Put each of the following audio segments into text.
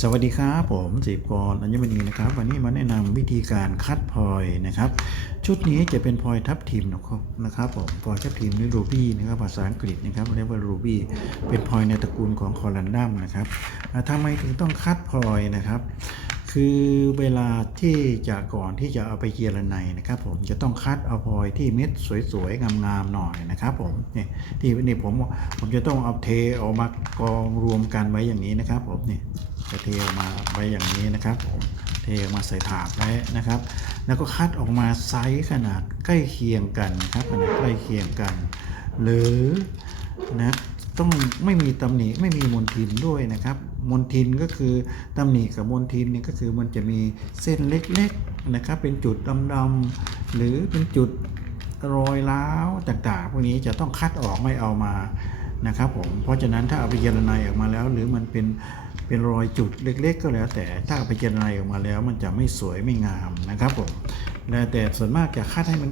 สวัสดีครับผมสิบกรอัญมณีนะครับ วันนี้มาแนะนำวิธีการคัดพลอยนะครับ ชุดนี้จะเป็นพลอยทับทิมนะครับนะครับผมพลอยทับทิมหรือรูบี้นะครับภาษาอังกฤษนะครับเรียกว่ารูบี้เป็นพลอยในตระกูลของคอรันดัมนะครับอ่าทำไมถึงต้องคัดพลอยนะครับ คือเวลาที่จะก่อนที่จะเอาไปเจระไนนะครับ ผมจะต้องคัดเอาพลอยที่เม็ดสวยๆงามๆหน่อยนะครับ ผมนี่ที่นี่ผมผมจะต้องเอาเทออกมากองรวมกันไว้อย่างนี้นะครับ ผมนี่จะเทออกมาไว้อย่างนี้นะครับ ผมเทออกมาใส่ถาดไว้นะครับ แล้วก็คัดออกมาไซส์ขนาดใกล้เคียงกันนะครับขนาดใกล้เคียงกัน หรือนะต้องไม่มีตำหนิไม่มีมลทินด้วยนะครับ มลทินก็คือตำหนิกับมลทินเนี่ยก็คือมันจะมีเส้นเล็กๆนะครับเป็นจุดดำๆหรือเป็นจุดรอยร้าวต่างๆพวกนี้จะต้องคัดออกไม่เอามานะครับผมเพราะฉะนั้นถ้าเอาไปเจรไนออกมาแล้ว หรือมันเป็นเป็นรอยจุดเล็ก ๆ ก็แล้ว แต่ถ้าเอาไปเจรไนออกมาแล้ว มันจะไม่สวยไม่งามนะครับผมแต่ส่วนมากจะคัดให้มัน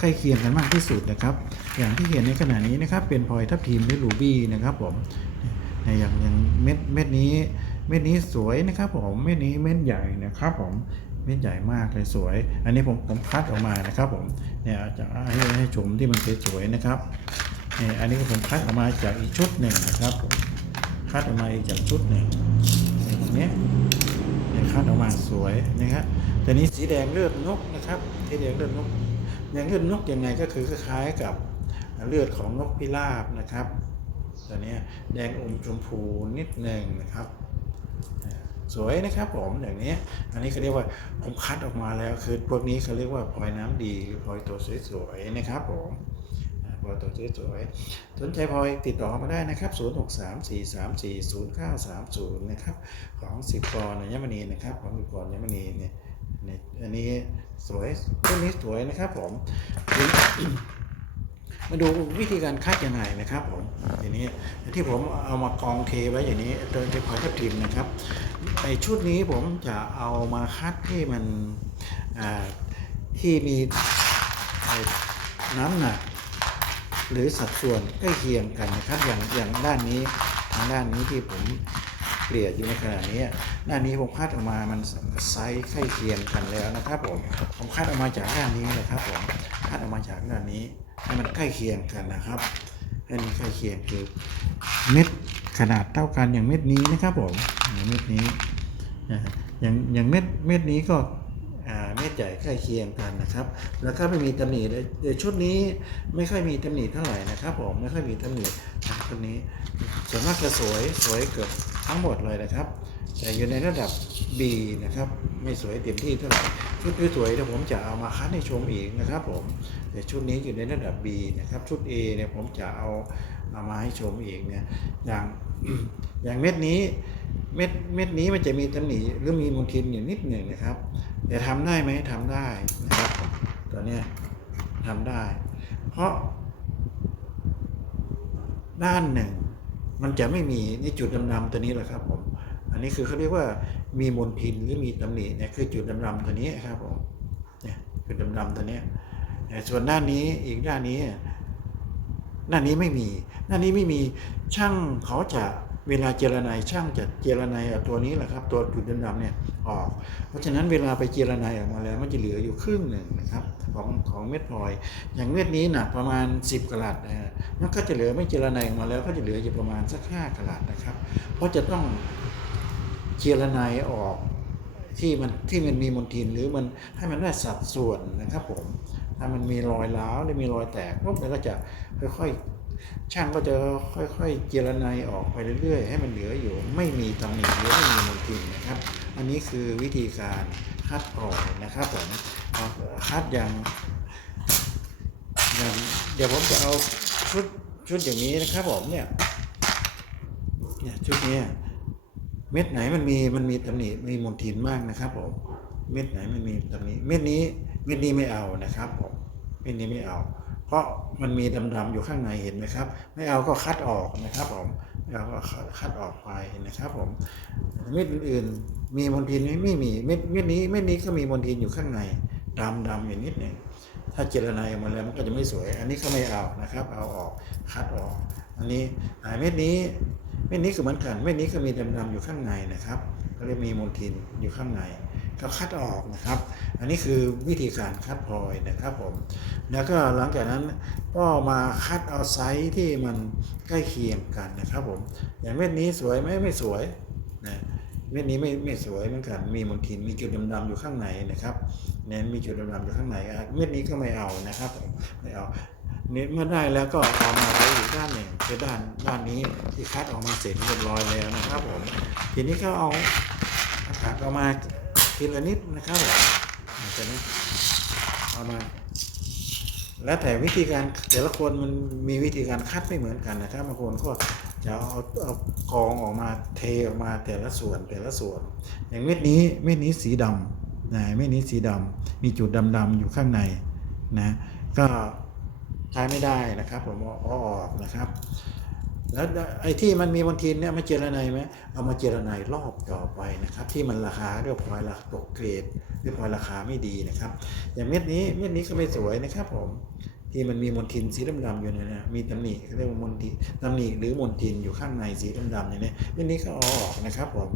ใกล้เคียงกันมากที่สุดนะครับ อย่างที่เห็นในขณะนี้นะครับเป็นพลอยทับทิมหรือรูบี้นะครับผม อย่างอย่างเม็ดเม็ดนี้เม็ดนี้สวยนะครับผมเม็ดนี้เม็ดใหญ่นะครับผมเม็ดใหญ่มากเลยสวย อันนี้ผมผมคัดออกมานะครับผมเนี่ยจะให้ให้ชมที่มันสวยๆนะครับเนี่ยอันนี้ก็ผมคัดออกมาจากอีกชุดหนึ่งนะครับผมคัดออกมาอีกจากชุดหนึ่งเนี่ยตรงนี้เนี่ยคัดออกมาสวยนะครับแต่นี้สีแดงเลือดนกนะครับสีแดงเลือดนกอย่างเลือดนกยังไงก็คือคล้ายๆกับเลือดของนกพิราบนะครับ ตัวนี้แดงอมชมพูนิดหนึ่งนะครับสวยนะครับผมอย่างนี้ อันนี้เขาเรียกว่าผมคัดออกมาแล้วคือพวกนี้เขาเรียกว่าพลอยน้ำดีหรือพลอยตัวสวยๆนะครับผมพลอยตัวสวยๆสนใจพลอยติดต่อมาได้นะครับ 0634340930 นะครับ ของสิบกรอัญมณีนะครับ ของสิบกรอัญมณีเนี่ยเนี่ยอันนี้สวยต้นนี้สวยนะครับผม มาดูวิธีการคัดยังไงนะครับผมทีนี้ที่ผมเอามากองเทไว้อย่างนี้โดยเฉพาะทับทิมนะครับไอชุดนี้ผมจะเอามาคัดที่มันที่มีน้ำหนักหรือสัดส่วนใกล้เคียงกันนะครับอย่างอย่างด้านนี้ทางด้านนี้ที่ผมเกลี่ยอยู่ในขณะนี้ด้านนี้ผมคัดออกมามันไซส์ใกล้เคียงกันแล้วนะครับผมผมคัดออกมาจากด้านนี้เลยครับผม คัดออกมาจากด้านนี้ ให้มันใกล้เคียงกันนะครับ ให้มันใกล้เคียงคือเม็ดขนาดเท่ากันอย่างเม็ดนี้นะครับผมอย่างเม็ดนี้อย่างอย่างเม็ดเม็ดนี้ก็เม็ดใหญ่ใกล้เคียงกันนะครับ แล้วก็ไม่มีตำหนิเลยชุดนี้ไม่ค่อยมีตำหนิเท่าไหร่นะครับผมไม่ค่อยมีตำหนิชุดนี้ส่วนมากจะสวยสวยเกือบทั้งหมดเลยนะครับ แต่อยู่ในระดับ B นะครับ ไม่สวยเต็มที่เท่าไหร่ ชุดสวยเดี๋ยวผมจะเอามาคัดให้ชมอีกนะครับผมแต่ชุดนี้อยู่ในระดับ B นะครับชุด A เนี่ยผมจะเอาเอามาให้ชมอีกเนี่ยอย่างอย่างเม็ดนี้เม็ดเม็ดนี้มันจะมีตำหนิหรือมีมลทินอยู่นิดหนึ่งนะครับแต่ทำได้ไหมทำได้นะครับตัวเนี้ยทำได้ เพราะ ด้านหนึ่ง มันจะไม่มีนี่จุดดำๆตัวนี้แหละครับผม อันนี้คือเขาเรียกว่ามีมลทินหรือมีตำหนิเนี่ยคือจุดดำๆตัวนี้ครับผมเนี่ยจุดดำๆตัวนี้แต่ส่วนด้านนี้อีกด้านนี้ด้านนี้ไม่มีด้านนี้ไม่มีช่างเขาจะเวลาเจรไนายช่างจะเจรไนายตัวนี้แหละครับ ตัวจุดดำๆเนี่ยออก เพราะฉะนั้นเวลาไปเจรไนายออกมาแล้วมันจะเหลืออยู่ครึ่งหนึ่งนะครับของของเม็ดพลอย อย่างเม็ดนี้หนักประมาณ 10กะลัดนะฮะมันก็จะเหลือไม่เจรไนายออกมาแล้วก็จะเหลืออยู่ประมาณสัก5กะลัดนะครับ เพราะจะต้อง เจรไนายออกที่มันที่มันมีมลทินหรือมันให้มันได้สัดส่วนนะครับผมถ้ามันมีรอยร้าวหรือมีรอยแตกปุ๊บมันก็จะค่อยๆช่างก็จะค่อยๆเจรไนายออกไปเรื่อยๆ ให้มันเหลืออยู่ ไม่มีตำหนิหรือไม่มีมลทินนะครับ อันนี้คือวิธีการคัดออกนะครับผมเอาคัดอย่างอย่างเดี๋ยวผมจะเอาชุดชุดอย่างนี้นะครับผมเนี่ยเนี่ยชุดนี้ เม็ดไหนมันมีมันมีตำหนิมีมลทินมากนะครับผมเม็ดไหนมันมีตำหนิเม็ดนี้เม็ดนี้ไม่เอานะครับผมเม็ดนี้ไม่เอา เพราะมันมีดำๆอยู่ข้างในเห็นไหมครับ ไม่เอาก็คัดออกนะครับผมไม่เอาก็คัดออกไปนะครับผมเม็ดอื่นๆมีมลทินไหมไม่มีเม็ดเม็ดนี้เม็ดนี้ก็มีมลทินอยู่ข้างในดำดำอยู่นิดหนึ่งถ้าเจรไนออกมาแล้วมันก็จะไม่สวย อันนี้ก็ไม่เอานะครับ เอาออกคัดออก อันนี้เม็ดนี้เม็ดนี้ก็เหมือนกันเม็ดนี้ก็มีดำๆอยู่ข้างในนะครับก็เลยมีมลทินอยู่ข้างในก็คัดออกนะครับ อันนี้คือวิธีการคัดพลอยนะครับผม แล้วก็หลังจากนั้นก็มาคัดเอาไซส์ที่มันใกล้เคียงกันนะครับผม อย่างเม็ดนี้สวยไหมไม่สวยนะเม็ดนี้ไม่ไม่สวยเหมือนกันมีมลทินมีจุดดำๆอยู่ข้างในนะครับเนี่ยมีจุดดำๆอยู่ข้างในเม็ดนี้ก็ไม่เอานะครับผมไม่เอา เนี่ยเมื่อได้แล้วก็เอามาไว้อีกด้านหนึ่งคือด้านด้านนี้ที่คัดออกมาเสร็จเรียบร้อยแล้วนะครับผมทีนี้ก็เอาอากาศออกมาทีละนิดนะครับผมทีนี้เอามา แล้วแต่วิธีการแต่ละคนมันมีวิธีการคัดไม่เหมือนกันนะครับบางคนก็จะเอาเอากองออกมาเทออกมาแต่ละส่วนแต่ละส่วน อย่างเม็ดนี้เม็ดนี้สีดำนะเม็ดนี้สีดำมีจุดดำๆอยู่ข้างในนะก็ ใช้ไม่ได้นะครับ ผมเอาอออกนะครับ แล้วไอ้ที่มันมีมลทินเนี่ยมาเจรไนไหมเอามาเจรไนรอบต่อไปนะครับ ที่มันราคาเรียกว่าพอยราคาตกเกรดหรือพลอยราคาไม่ดีนะครับ อย่างเม็ดนี้เม็ดนี้ก็ไม่สวยนะครับ ผมที่มันมีมลทินสีดำๆอยู่เนี่ยนะมีตำหนิเขาเรียกว่ามลทินตำหนิหรือมลทินอยู่ข้างในสีดำๆเนี่ยนะเม็ดนี้ก็อาออกนะครับผม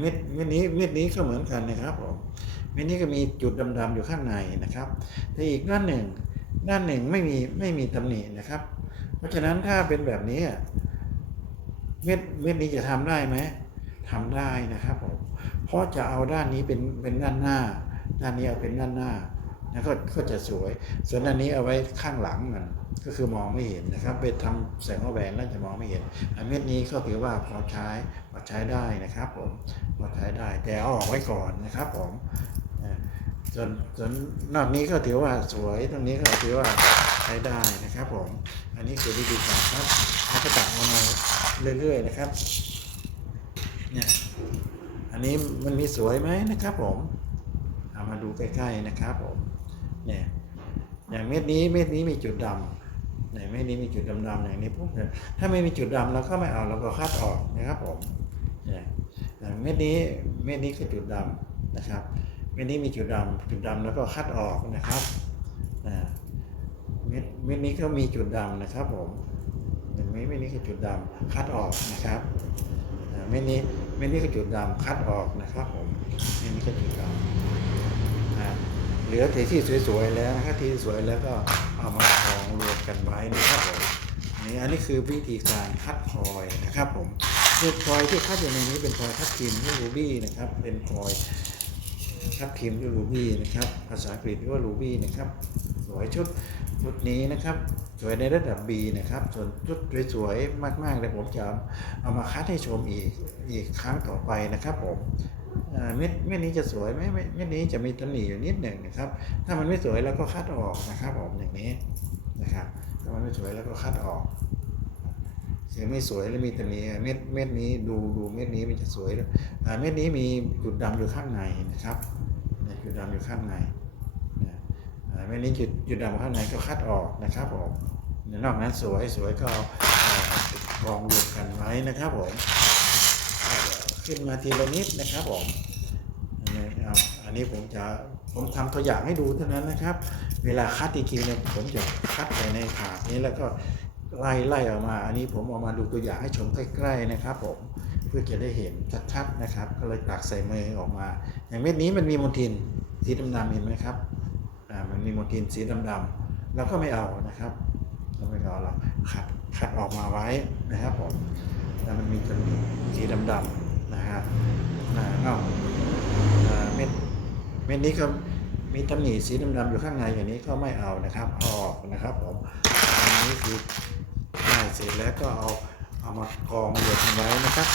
เม็ดเม็ดนี้เม็ดนี้ก็เหมือนกันนะครับผมเม็ดนี้ก็มีจุดดำๆอยู่ข้างในนะครับแต่อีกด้านหนึ่ง ด้านหนึ่งไม่มีไม่มีตำหนินะครับ เพราะฉะนั้นถ้าเป็นแบบนี้อะเม็ดเม็ดนี้จะทำได้ไหมทำได้นะครับผมเพราะจะเอาด้านนี้เป็นเป็นด้านหน้า ด้านนี้เอาเป็นด้านหน้าแล้วก็ก็จะสวย ส่วนด้านนี้เอาไว้ข้างหลังมันก็คือมองไม่เห็นนะครับไปทำแสงแหวนแล้วจะมองไม่เห็นอันเม็ดนี้ก็ถือว่าพอใช้พอใช้ได้นะครับผมพอใช้ได้แต่เอาออกไว้ก่อนนะครับผม ส่วนส่วนนอกนี้ก็ถือว่าสวยตรงนี้ก็ถือว่าใช้ได้นะครับผม อันนี้คือวิธีการครับแล้วก็ตัดออกมาเรื่อยๆนะครับเนี่ยอันนี้มันมีสวยไหมนะครับผมเอามาดูใกล้ๆนะครับผมเนี่ยอย่างเม็ดนี้เม็ดนี้มีจุดดำเนี่ยเม็ดนี้มีจุดดำๆอย่างนี้ปุ๊บเนี่ยถ้าไม่มีจุดดำเราก็ไม่เอาเราก็คัดออกนะครับผมเนี่ยอย่างเม็ดนี้เม็ดนี้คือจุดดำนะครับ เม็ดนี้มีจุดดำจุดดำแล้วก็คัดออกนะครับเม็ดเม็ดนี้ก็มีจุดดำนะครับผมเห็นไหมเม็ดนี้คือจุดดำคัดออกนะครับเม็ดนี้เม็ดนี้คือจุดดำคัดออกนะครับผมเม็ดนี้ก็จุดดำเหลือแต่ที่สวยๆแล้วนะครับที่สวยแล้วก็เอามากองรวมกันไว้นะครับผมนี่อันนี้คือวิธีการคัดพลอยนะครับผมคือพลอยที่คัดอยู่ในนี้เป็นพลอยทับทิมที่รูบี้นะครับเป็นพลอย ครับพิมพ์ด้วยรูบี้นะครับภาษาอังกฤษเรียกว่ารูบี้นะครับสวยชุดชุดนี้นะครับสวยในระดับ B นะครับ ส่วนชุดสวยๆมากๆเลยผมจะเอามาคัดให้ชมอีกอีกครั้งต่อไปนะครับผมเม็ดเม็ดนี้จะสวยไหมเม็ดเม็ดนี้จะมีตำหนิอยู่นิดหนึ่งนะครับ ถ้ามันไม่สวยแล้วก็คัดออกนะครับผมอย่างนี้นะครับถ้ามันไม่สวยแล้วก็คัดออกคือไม่สวยแล้วมีแต่มีเม็ดเม็ดนี้ดูดูเม็ดนี้มันจะสวยแล้วเม็ดนี้มีจุดดำอยู่ข้างในนะครับ จุดดำอยู่ข้างในนะอ่าเม็ดนี้จุดจุดดำข้างในก็คัดออกนะครับผมเนี่ยนอกนั้นสวยสวยก็เอาเอากองรวมกันไว้นะครับผม ขึ้นมาทีละนิดนะครับผมอันนี้เอาอันนี้ผมจะผมทำตัวอย่างให้ดูเท่านั้นนะครับ เวลาคัดอีกทีเนี่ยผมจะคัดไปในถาดนี้แล้วก็ไล่ไล่ออกมา อันนี้ผมเอามาดูตัวอย่างให้ชมใกล้ ๆนะครับผมเพื่อจะได้เห็นชัดๆนะครับ ก็เลยตักใส่มือออกมา อย่างเม็ดนี้มันมีมลทิน สีดำๆเห็นไหมครับอ่ามันมีโมลทินสีดำๆเราก็ไม่เอานะครับ เราไม่เอาเราคัดคัดออกมาไว้นะครับผมแล้วมันมีตัวนี้สีดำๆนะครับอ่าเอาอ่าเม็ดเม็ดนี้ก็มีตำหนิสีดำๆอยู่ข้างในอย่างนี้ก็ไม่เอานะครับเอาออกนะครับผมอันนี้คือได้เสร็จแล้วก็เอาเอามากองรวมกันไว้นะครับ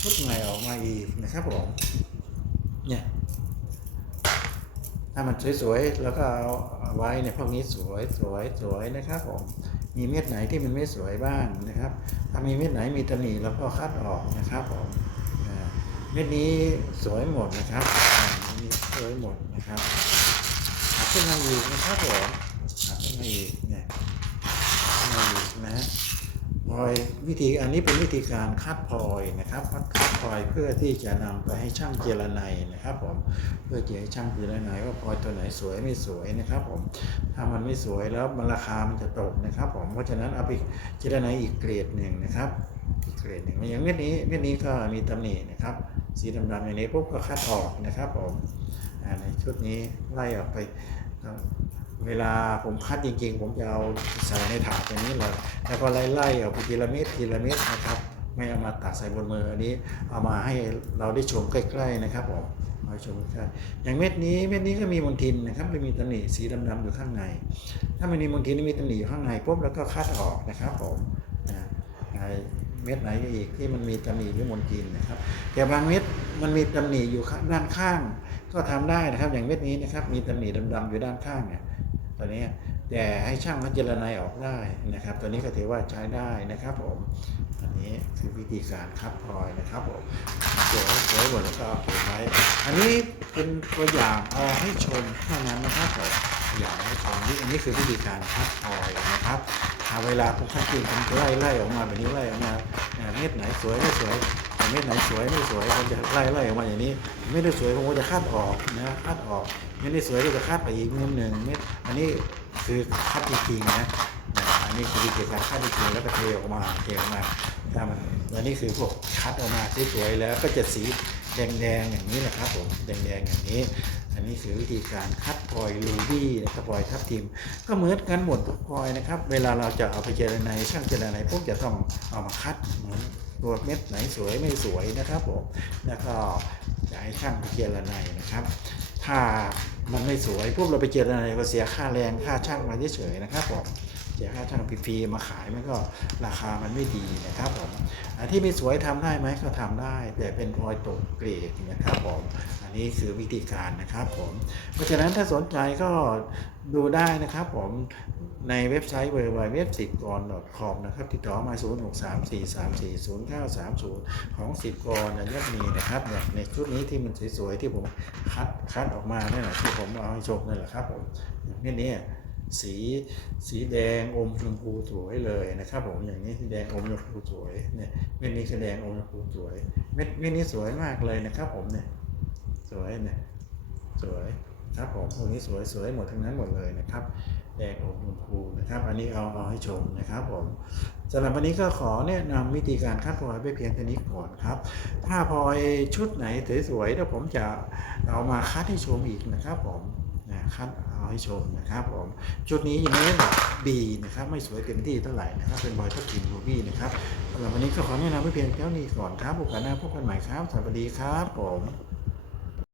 ชุดใหม่ออกมาอีกนะครับผมเนี่ย ถ้ามันสวยๆแล้วก็เอาไว้เนี่ยพวกนี้สวยสวยสวยนะครับผมมีเม็ดไหนที่มันไม่สวยบ้างนะครับ ถ้ามีเม็ดไหนมีตำหนิเราก็คัดออกนะครับผมเม็ดนี้สวยหมดนะครับเม็ดนี้สวยหมดนะครับขึ้นมาอีกนะครับผมขึ้นมาอีกเนี่ยขึ้นมาอีกนะฮะ พลอยวิธีอันนี้เป็นวิธีการคัดพลอยนะครับคัดคัดพลอยเพื่อที่จะนำไปให้ช่างเจรไนยนะครับ ผมเพื่อจะให้ช่างเจรไนยว่าพลอยตัวไหนสวยไม่สวยนะครับ ผมถ้ามันไม่สวยแล้วมันราคามันจะตกนะครับ ผมเพราะฉะนั้นเอาไปเจรไนยอีกเกรดหนึ่งนะครับอีกเกรดหนึ่งอย่างเม็ดนี้เม็ดนี้ก็มีตำหนินะครับ สีดำๆอย่างนี้ปุ๊บก็คัดออกนะครับ ผมในชุดนี้ไล่ออกไป เวลาผมคัดจริงๆ ผมจะเอาใส่ในถาดอย่างนี้เลย แล้วก็ไล่ๆออกไปทีละเม็ดทีละเม็ดนะครับ ไม่เอามาตัดใส่บนมืออันนี้ เอามาให้เราได้ชมใกล้ๆนะครับผมมาชมใกล้อย่างเม็ดนี้เม็ดนี้ก็มีมลทินนะครับไม่มีตำหนิสีดำๆอยู่ข้างใน ถ้ามันมีมลทินมีตำหนิอยู่ข้างในปุ๊บแล้วก็คัดออกนะครับผมนะเม็ดไหนอีกที่มันมีตำหนิหรือมลทินนะครับ แต่บางเม็ดมันมีตำหนิอยู่ด้านข้าง ก็ทำได้นะครับ อย่างเม็ดนี้นะครับ มีตำหนิดำๆอยู่ด้านข้างเนี่ย ตัวนี้แต่ให้ช่างเขาเจรไนออกได้นะครับ ตัวนี้ก็ถือว่าใช้ได้นะครับผมอันนี้คือวิธีการคัดพลอยนะครับผมสวยสวยหมดแล้วก็เก็บไว้อันนี้เป็นตัวอย่างเอาให้ชมเท่านั้นนะครับผมอย่างให้ชมนี่อันนี้คือวิธีการคัดพลอยนะครับอ่าเวลาผมคัดจริงผมจะไล่ไล่ออกมาแบบนี้ไล่ออกมาอ่าเม็ดไหนสวยไม่สวย เม็ดไหนสวยไม่สวยผมจะไล่ไล่ออกมาอย่างนี้ไม่ได้สวยผมก็จะคาดออกนะคาดออกไม่ได้สวยก็จะคาดไปอีกมุมหนึ่งเม็ดอันนี้คือคาดจริงๆนะอันนี้คือวิธีการคาดจริงๆแล้วก็เทออกมาเทออกมาถ้ามันอันนี้คือพวกคัดออกมาสวยๆแล้วก็จะสีแดงๆอย่างนี้นะครับผมแดงๆอย่างนี้ อันนี้คือวิธีการคัดพลอยลูบี้นะครับพลอยทับทิม ก็เหมือนกันหมดทุกพลอยนะครับ เวลาเราจะเอาไปเจรไนช่างเจรไนพวกจะต้องเอามาคัดเหมือน ตัวเม็ดไหนสวยไม่สวยนะครับผมแล้วก็อยากให้ช่างไปเจรไนนะครับ ถ้ามันไม่สวยพวกเราไปเจรไนก็เสียค่าแรงค่าช่างมาเฉยๆนะครับผม เสียค่าช่างฟรีๆมาขายมันก็ราคามันไม่ดีนะครับผมอันที่ไม่สวยทำได้ไหมก็ทำได้ แต่เป็นพลอยตกเกรดนะครับผมอันนี้คือวิธีการนะครับผมเพราะฉะนั้นถ้าสนใจก็ดูได้นะครับผมในเว็บไซต์ w w w 1 0กร .com นะครับติดต่อมา 0 6 3 4 3 4 0 9 3 0 ของ 10กรยัดมีนะครับเนี่ยในชุดนี้ที่มันสวยๆที่ผมคัดคัดออกมาเนี่ยนะที่ผมเอาให้ชมนั่นแหละครับผมอย่างนี้เนี่ย สีสีแดงอมชมพูสวยเลยนะครับผมอย่างนี้สีแดงอมชมพูสวยเนี่ยเม็ดนี้สีแดงอมชมพูสวยเม็ดเม็ดนี้สวยมากเลยนะครับผมเนี่ยสวยเนี่ยสวยครับผมพวกนี้สวยสวยหมดทั้งนั้นหมดเลยนะครับแดงอมชมพูนะครับ อันนี้เอาเอาให้ชมนะครับผมสำหรับวันนี้ก็ขอแนะนำวิธีการคัดพลอยไปเพียงเท่านี้ก่อนครับ ถ้าพลอยชุดไหนสวยๆเดี๋ยวผมจะเอามาคัดให้ชมอีกนะครับผม คัดเอาให้ชมนะครับผมชุดนี้ยังไม่ได้แบบบีนะครับไม่สวยเต็มที่เท่าไหร่นะครับเป็นบอยทับทิมรูบี้นะครับสำหรับวันนี้ก็ขอแนะนำไปเพียงเท่านี้ก่อนครับโอกาสหน้าพบกันใหม่ครับสวัสดีครับผม